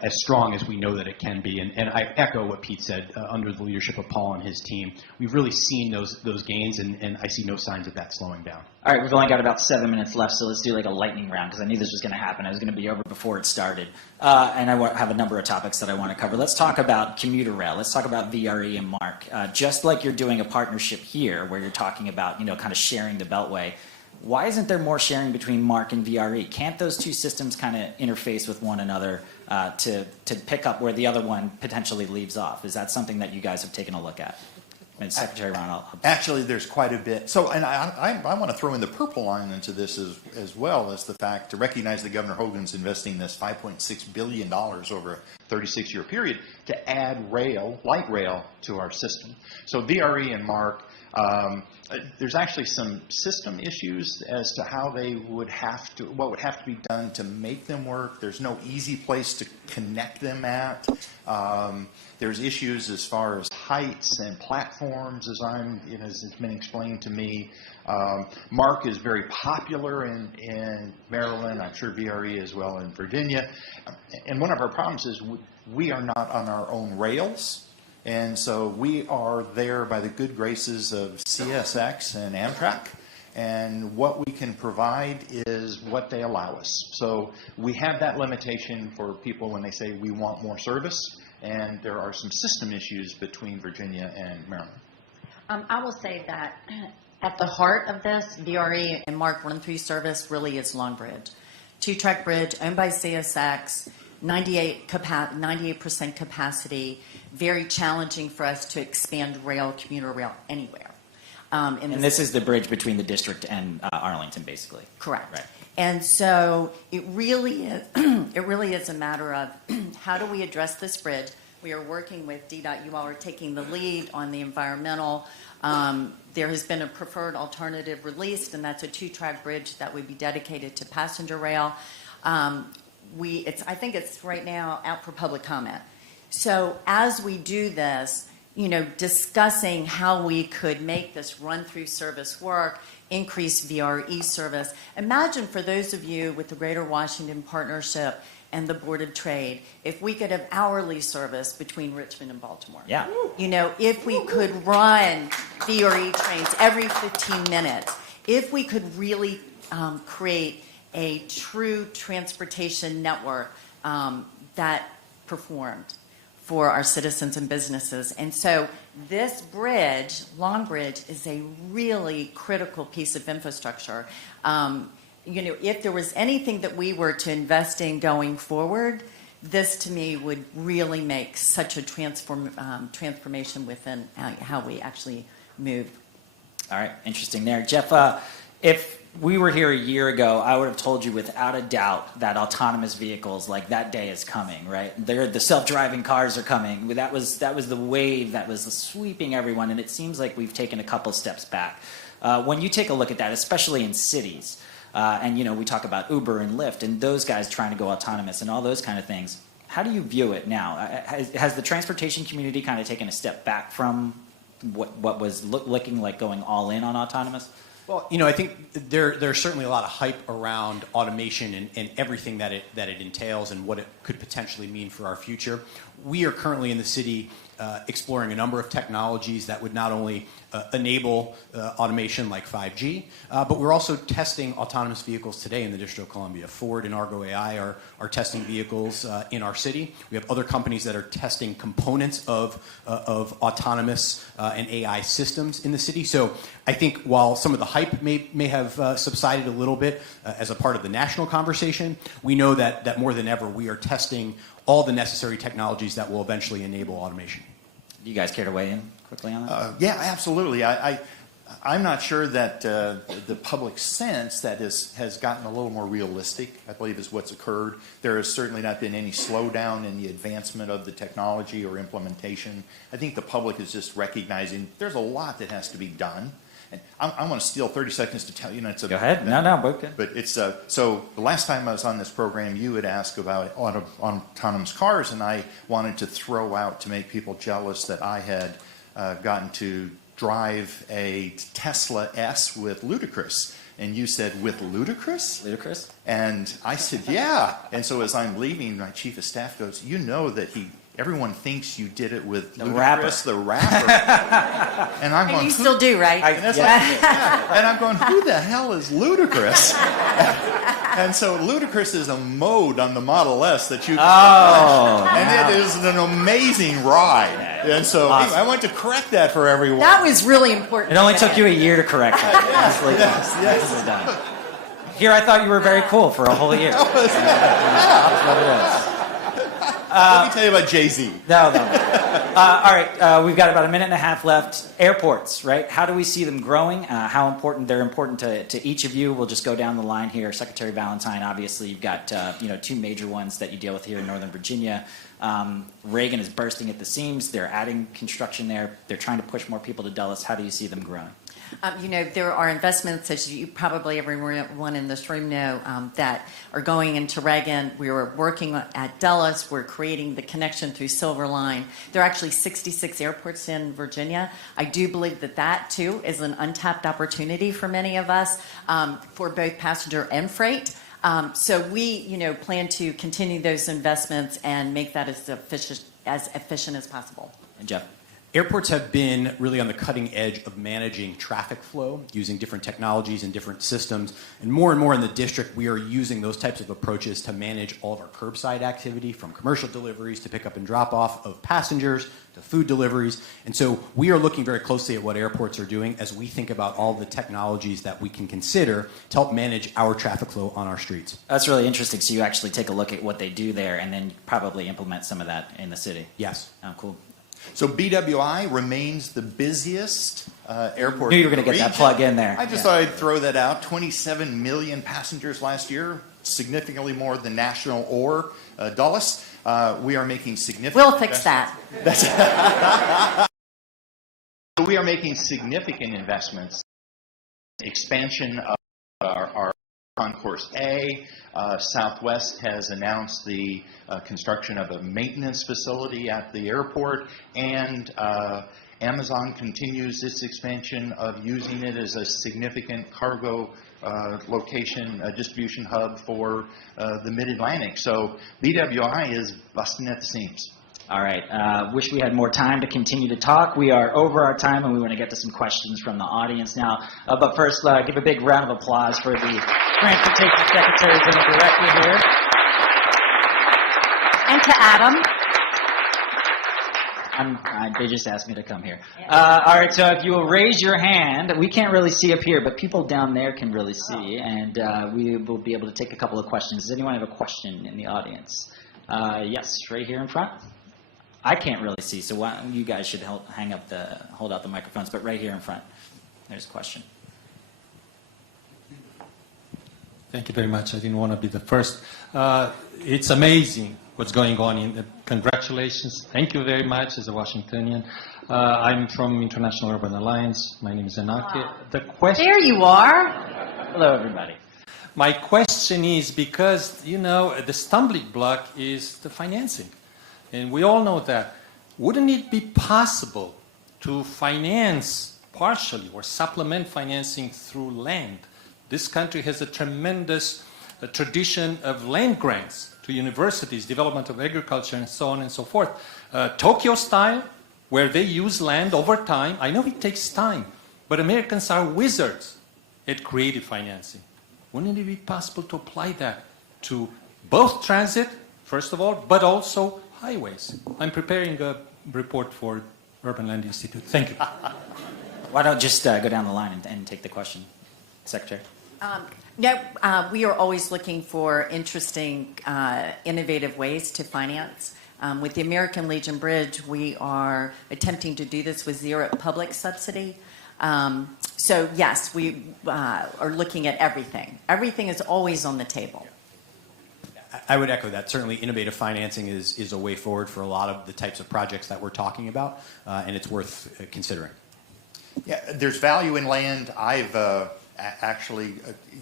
as strong as we know that it can be. And I echo what Pete said, under the leadership of Paul and his team. We've really seen those gains, and I see no signs of that slowing down. All right, we've only got about 7 minutes left, so let's do like a lightning round, because I knew this was going to happen. I was going to be over before it started. And I have a number of topics that I want to cover. Let's talk about commuter rail. Let's talk about VRE and MARC. Just like you're doing a partnership here, where you're talking about, kind of sharing the Beltway, why isn't there more sharing between MARC and VRE? Can't those two systems kind of interface with one another to pick up where the other one potentially leaves off? Is that something that you guys have taken a look at? And Secretary Ron, Actually, there's quite a bit. So, and I want to throw in the purple line into this as well as the fact to recognize that Governor Hogan's investing this $5.6 billion over a 36-year period to add light rail to our system. So VRE and MARC, there's actually some system issues as to how what would have to be done to make them work. There's no easy place to connect them at. There's issues as far as heights and platforms, as it's been explained to me. MARC is very popular in Maryland. I'm sure VRE as well in Virginia. And one of our problems is we are not on our own rails. And so we are there by the good graces of CSX and Amtrak, and what we can provide is what they allow us. So we have that limitation for people when they say we want more service, and there are some system issues between Virginia and Maryland. I will say that at the heart of this, VRE and MARC run-through service really is Long Bridge. Two-track bridge owned by CSX, 98% capacity, very challenging for us to expand commuter rail anywhere. and this is the bridge between the district and Arlington, basically. Correct. Right. And so it really is, it really is a matter of how do we address this bridge? We are working with DDOT. You all are taking the lead on the environmental. There has been a preferred alternative released, and that's a two-track bridge that would be dedicated to passenger rail. I think it's right now out for public comment. So as we do this, discussing how we could make this run-through service work, increase VRE service. Imagine for those of you with the Greater Washington Partnership and the Board of Trade, if we could have hourly service between Richmond and Baltimore. Yeah. If we could run VRE trains every 15 minutes, if we could really create a true transportation network that performed for our citizens and businesses. And so this bridge, Long Bridge, is a really critical piece of infrastructure. If there was anything that we were to invest in going forward, this to me would really make such a transformation within how we actually move. All right, interesting there. Jeff, if we were here a year ago, I would have told you without a doubt that autonomous vehicles, like that day is coming, right? The self-driving cars are coming. That was the wave that was sweeping everyone, and it seems like we've taken a couple steps back. When you take a look at that, especially in cities, and we talk about Uber and Lyft and those guys trying to go autonomous and all those kind of things, how do you view it now? Has the transportation community kind of taken a step back from what was looking like going all in on autonomous? Well, I think there's certainly a lot of hype around automation and everything that it entails and what it could potentially mean for our future. We are currently in the city exploring a number of technologies that would not only enable automation like 5G, but we're also testing autonomous vehicles today in the District of Columbia. Ford and Argo AI are testing vehicles in our city. We have other companies that are testing components of autonomous and AI systems in the city. So I think while some of the hype may have subsided a little bit as a part of the national conversation, we know that more than ever we are testing all the necessary technologies that will eventually enable automation. You guys care to weigh in quickly on that? Yeah, absolutely. I'm not sure that the public sense that has gotten a little more realistic, I believe, is what's occurred. There has certainly not been any slowdown in the advancement of the technology or implementation. I think the public is just recognizing there's a lot that has to be done. And I want to steal 30 seconds to tell you. Go ahead. No, okay. But it's so the last time I was on this program, you had asked about autonomous cars, and I wanted to throw out to make people jealous that I had gotten to drive a Tesla S with Ludacris. And you said, with Ludacris? Ludacris? And I said, yeah. And so as I'm leaving, my chief of staff goes, you know that everyone thinks you did it with the Ludacris, the rapper. And I'm going, you still do, right? And I'm going, who the hell is Ludacris? And so Ludacris is a mode on the Model S that you can and it is an amazing ride. And so I want to correct that for everyone. That was really important. It only took you a year to correct that. Yes. Here I thought you were very cool for a whole year. That's what it is. Let me tell you about Jay-Z. No. All right, we've got about a minute and a half left. Airports, right? How do we see them growing? How important? They're important to each of you. We'll just go down the line here. Secretary Valentine, obviously, you've got two major ones that you deal with here in Northern Virginia. Reagan is bursting at the seams. They're adding construction there. They're trying to push more people to Dulles. How do you see them growing? There are investments, as you probably everyone in this room know, that are going into Reagan. We are working at Dulles. We're creating the connection through Silver Line. There are actually 66 airports in Virginia. I do believe that too is an untapped opportunity for many of us for both passenger and freight. So we, plan to continue those investments and make that as efficient as possible. And Jeff? Airports have been really on the cutting edge of managing traffic flow using different technologies and different systems. And more in the district, we are using those types of approaches to manage all of our curbside activity, from commercial deliveries to pick up and drop off of passengers to food deliveries. And so we are looking very closely at what airports are doing as we think about all the technologies that we can consider to help manage our traffic flow on our streets. That's really interesting. So you actually take a look at what they do there and then probably implement some of that in the city. Yes. Oh, cool. So BWI remains the busiest airport. Knew you were going to get that plug in there. I just thought I'd throw that out. 27 million passengers last year, significantly more than National or Dulles. We are making significant. We'll fix that. We are making significant investments. Expansion of our Concourse A. Southwest has announced the construction of a maintenance facility at the airport, and Amazon continues its expansion of using it as a significant cargo location, distribution hub for the Mid-Atlantic. So BWI is busting at the seams. All right. Wish we had more time to continue to talk. We are over our time, and we want to get to some questions from the audience now. But first, give a big round of applause for the Transportation Secretaries and the Director here. And to Adam. They just asked me to come here. All right, so if you will raise your hand, we can't really see up here, but people down there can really see, and we will be able to take a couple of questions. Does anyone have a question in the audience? Yes, right here in front. I can't really see, so why, you guys should hold out the microphones, but right here in front, there's a question. Thank you very much. I didn't want to be the first. It's amazing what's going on. Congratulations. Thank you very much as a Washingtonian. I'm from International Urban Alliance. My name is Enake. Wow. The question, There you are. Hello, everybody. my question is because, the stumbling block is the financing. And we all know that. Wouldn't it be possible to finance partially or supplement financing through land? This country has a tremendous tradition of land grants to universities, development of agriculture, and so on and so forth. Tokyo style, where they use land over time. I know it takes time, but Americans are wizards at creative financing. Wouldn't it be possible to apply that to both transit, first of all, but also highways? I'm preparing a report for Urban Land Institute. Thank you. Why don't just go down the line and take the question, Secretary? No, we are always looking for interesting, innovative ways to finance. With the American Legion Bridge, we are attempting to do this with zero public subsidy. So yes, we are looking at everything. Everything is always on the table. I would echo that. Certainly, innovative financing is a way forward for a lot of the types of projects that we're talking about, and it's worth considering. Yeah, there's value in land. I've actually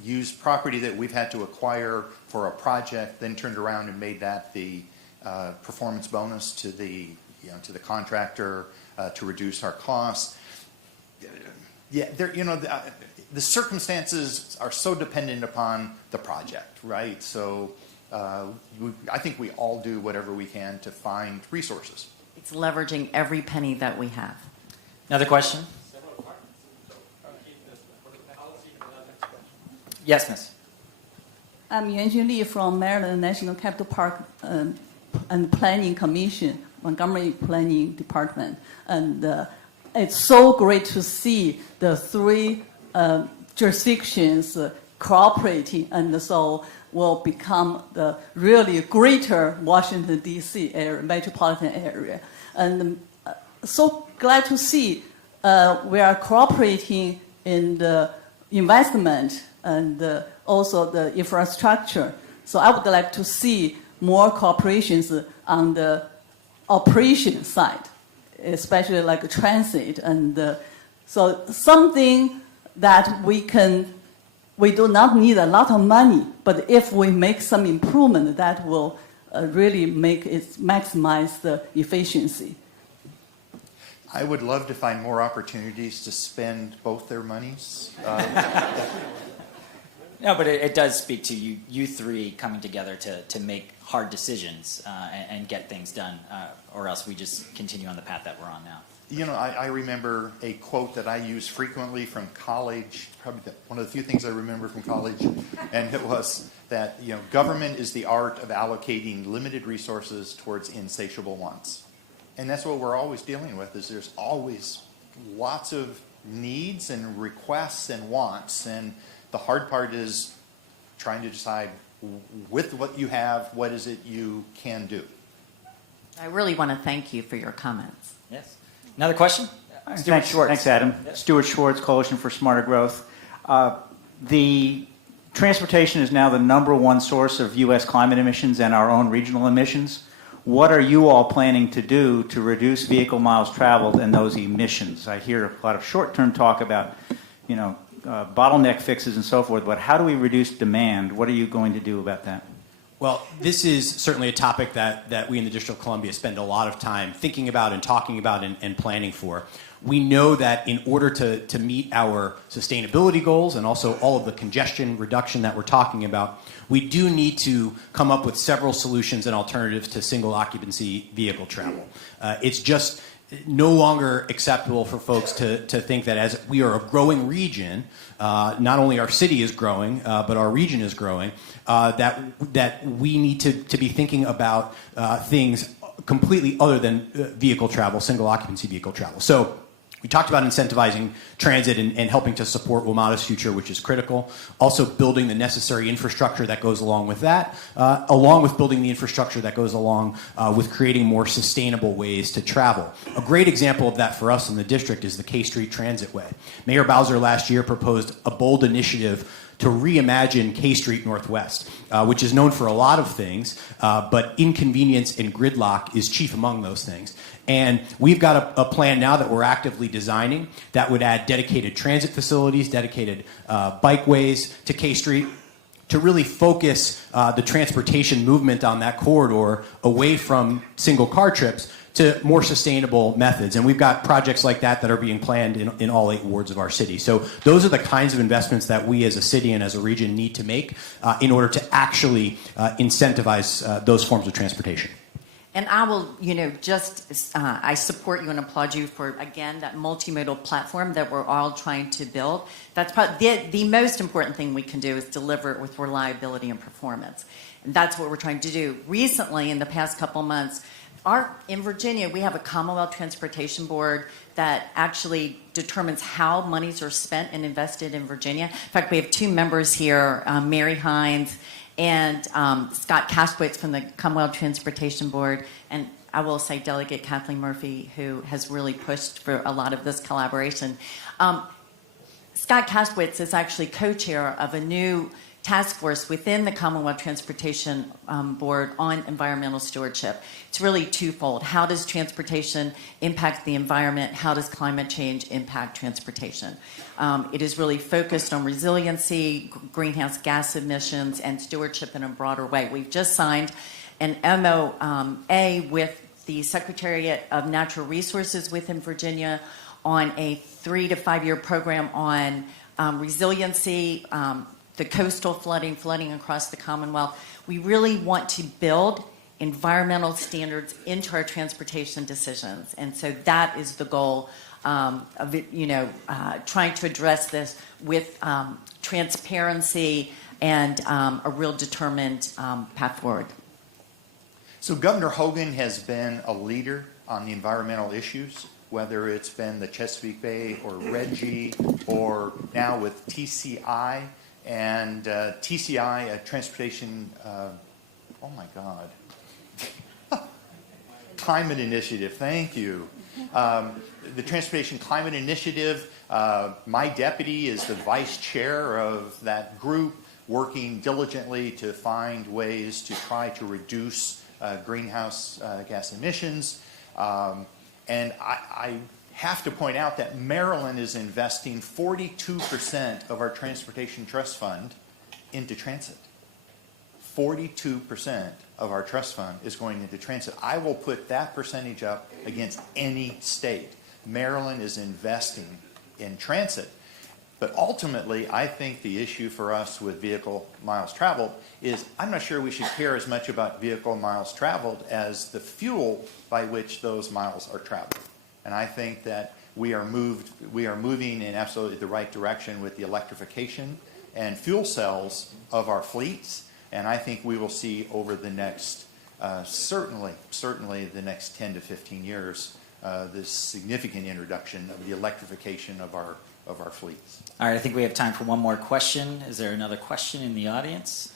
used property that we've had to acquire for a project, then turned around and made that the performance bonus to the contractor to reduce our costs. Yeah, the circumstances are so dependent upon the project, right? So I think we all do whatever we can to find resources. It's leveraging every penny that we have. Another question? Yes, miss. I'm Yuanjun Li from Maryland National Capital Park and Planning Commission, Montgomery Planning Department. And it's so great to see the three jurisdictions cooperating, and so will become the really greater Washington, D.C. area, metropolitan area. And so glad to see we are cooperating in the investment and also the infrastructure. So I would like to see more cooperations on the operation side, especially like transit. And so something that we do not need a lot of money, but if we make some improvement, that will really make it maximize the efficiency. I would love to find more opportunities to spend both their monies. No, but it does speak to you three coming together to make hard decisions and get things done, or else we just continue on the path that we're on now. I remember a quote that I use frequently from college, probably one of the few things I remember from college, and it was that government is the art of allocating limited resources towards insatiable wants. And that's what we're always dealing with, is there's always lots of needs and requests and wants, and the hard part is trying to decide with what you have, what is it you can do. I really want to thank you for your comments. Yes. Another question? Stuart Thanks, Schwartz. Thanks, Adam. Yes. Stuart Schwartz, Coalition for Smarter Growth. The transportation is now the #1 source of U.S. climate emissions and our own regional emissions. What are you all planning to do to reduce vehicle miles traveled and those emissions? I hear a lot of short-term talk about, bottleneck fixes and so forth, but how do we reduce demand? What are you going to do about that? Well, this is certainly a topic that we in the District of Columbia spend a lot of time thinking about and talking about and planning for. We know that in order to meet our sustainability goals and also all of the congestion reduction that we're talking about, we do need to come up with several solutions and alternatives to single occupancy vehicle travel. It's just no longer acceptable for folks to think that as we are a growing region, not only our city is growing, but our region is growing, that we need to be thinking about things completely other than vehicle travel, single occupancy vehicle travel. So we talked about incentivizing transit and helping to support WMATA's future, which is critical. Also building the necessary infrastructure that goes along with that, along with building the infrastructure that goes along with creating more sustainable ways to travel. A great example of that for us in the district is the K Street Transitway. Mayor Bowser last year proposed a bold initiative to reimagine K Street Northwest, which is known for a lot of things, but inconvenience and gridlock is chief among those things. And we've got a plan now that we're actively designing that would add dedicated transit facilities, dedicated bikeways to K Street to really focus the transportation movement on that corridor away from single car trips to more sustainable methods. And we've got projects like that that are being planned in all 8 wards of our city. So those are the kinds of investments that we as a city and as a region need to make in order to actually incentivize those forms of transportation. And I will, I support you and applaud you for, again, that multimodal platform that we're all trying to build. That's probably the most important thing we can do is deliver it with reliability and performance. And that's what we're trying to do. Recently, in the past couple months, in Virginia, we have a Commonwealth Transportation Board that actually determines how monies are spent and invested in Virginia. In fact, we have 2 members here, Mary Hines and Scott Kaspwitz from the Commonwealth Transportation Board, and I will say Delegate Kathleen Murphy, who has really pushed for a lot of this collaboration. Scott Kaspwitz is actually co-chair of a new task force within the Commonwealth Transportation Board on environmental stewardship. It's really twofold. How does transportation impact the environment? How does climate change impact transportation? It is really focused on resiliency, greenhouse gas emissions, and stewardship in a broader way. We've just signed an MOA with the Secretariat of Natural Resources within Virginia on a 3 to 5 year program on resiliency, the coastal flooding across the Commonwealth. We really want to build environmental standards into our transportation decisions. And so that is the goal of it, trying to address this with transparency and a real determined path forward. So Governor Hogan has been a leader on the environmental issues, whether it's been the Chesapeake Bay or Reggie or now with TCI. And TCI, Transportation, oh my God, Climate Initiative, thank you. The Transportation Climate Initiative, my deputy is the vice chair of that group, working diligently to find ways to try to reduce greenhouse gas emissions. And I have to point out that Maryland is investing 42% of our Transportation Trust Fund into transit. 42% of our trust fund is going into transit. I will put that percentage up against any state. Maryland is investing in transit. But ultimately, I think the issue for us with vehicle miles traveled is I'm not sure we should care as much about vehicle miles traveled as the fuel by which those miles are traveled. And I think that we are moving in absolutely the right direction with the electrification and fuel cells of our fleets. And I think we will see over the next, certainly the next 10 to 15 years, this significant introduction of the electrification of our fleets. All right, I think we have time for one more question. Is there another question in the audience?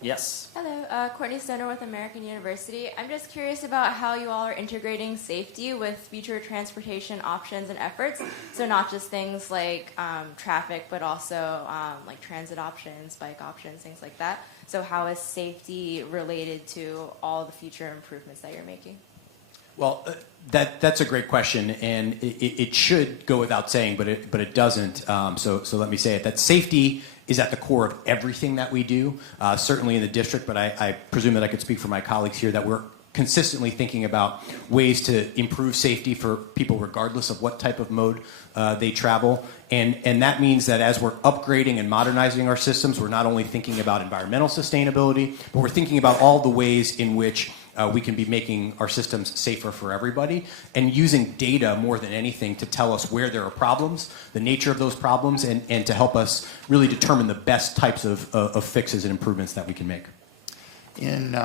Yes. Hello, Courtney Stoner with American University. I'm just curious about how you all are integrating safety with future transportation options and efforts. So not just things like traffic, but also like transit options, bike options, things like that. So how is safety related to all the future improvements that you're making? Well, that's a great question, and it should go without saying, but it doesn't. So let me say it. That safety is at the core of everything that we do, certainly in the district, but I presume that I could speak for my colleagues here that we're consistently thinking about ways to improve safety for people regardless of what type of mode they travel. And that means that as we're upgrading and modernizing our systems, we're not only thinking about environmental sustainability, but we're thinking about all the ways in which we can be making our systems safer for everybody, and using data more than anything to tell us where there are problems, the nature of those problems, and to help us really determine the best types of fixes and improvements that we can make. In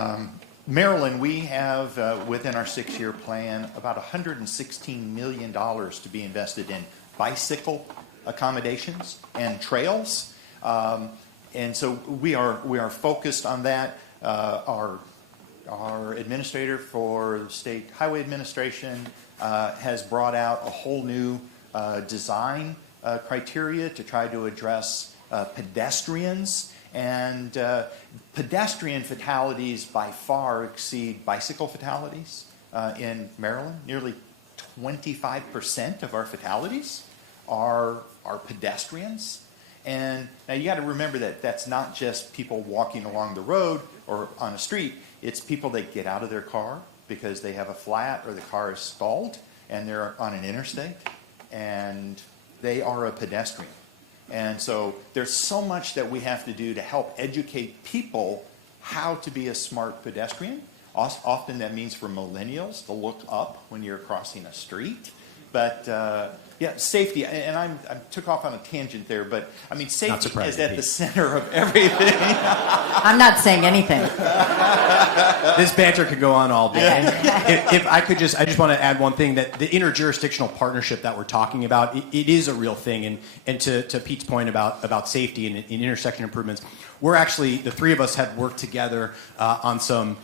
Maryland, we have, within our 6-year plan, about $116 million to be invested in bicycle accommodations and trails. And so we are focused on that. Our administrator for the State Highway Administration has brought out a whole new design criteria to try to address pedestrians. And pedestrian fatalities by far exceed bicycle fatalities in Maryland. Nearly 25% of our fatalities are pedestrians. And now you got to remember that that's not just people walking along the road or on a street. It's people that get out of their car because they have a flat or the car is stalled and they're on an interstate and they are a pedestrian. And so there's so much that we have to do to help educate people how to be a smart pedestrian. Often that means for millennials to look up when you're crossing a street. But yeah, safety, and I took off on a tangent there, but I mean, safety is at the center of everything. I'm not saying anything. This banter could go on all day. If I could I just want to add one thing, that the interjurisdictional partnership that we're talking about, it is a real thing. And to Pete's point about safety and intersection improvements, we're actually, the three of us have worked together on some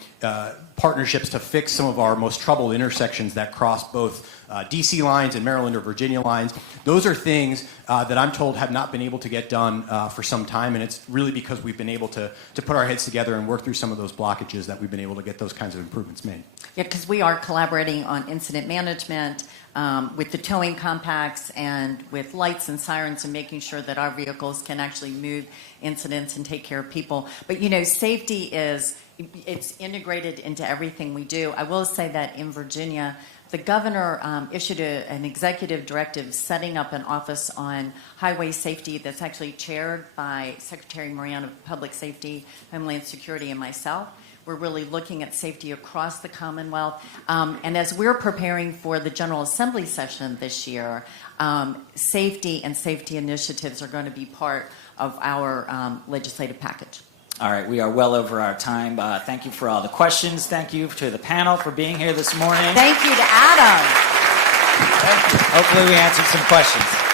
partnerships to fix some of our most troubled intersections that cross both DC lines and Maryland or Virginia lines. Those are things that I'm told have not been able to get done for some time, and it's really because we've been able to put our heads together and work through some of those blockages that we've been able to get those kinds of improvements made. Yeah, because we are collaborating on incident management with the towing compacts and with lights and sirens and making sure that our vehicles can actually move incidents and take care of people. But you know, safety it's integrated into everything we do. I will say that in Virginia, the governor issued an executive directive setting up an office on highway safety that's actually chaired by Secretary Moran of Public Safety, Homeland Security, and myself. We're really looking at safety across the Commonwealth. And as we're preparing for the General Assembly session this year, safety and safety initiatives are going to be part of our legislative package. All right, we are well over our time. Thank you for all the questions. Thank you to the panel for being here this morning. Thank you to Adam. Hopefully we answered some questions.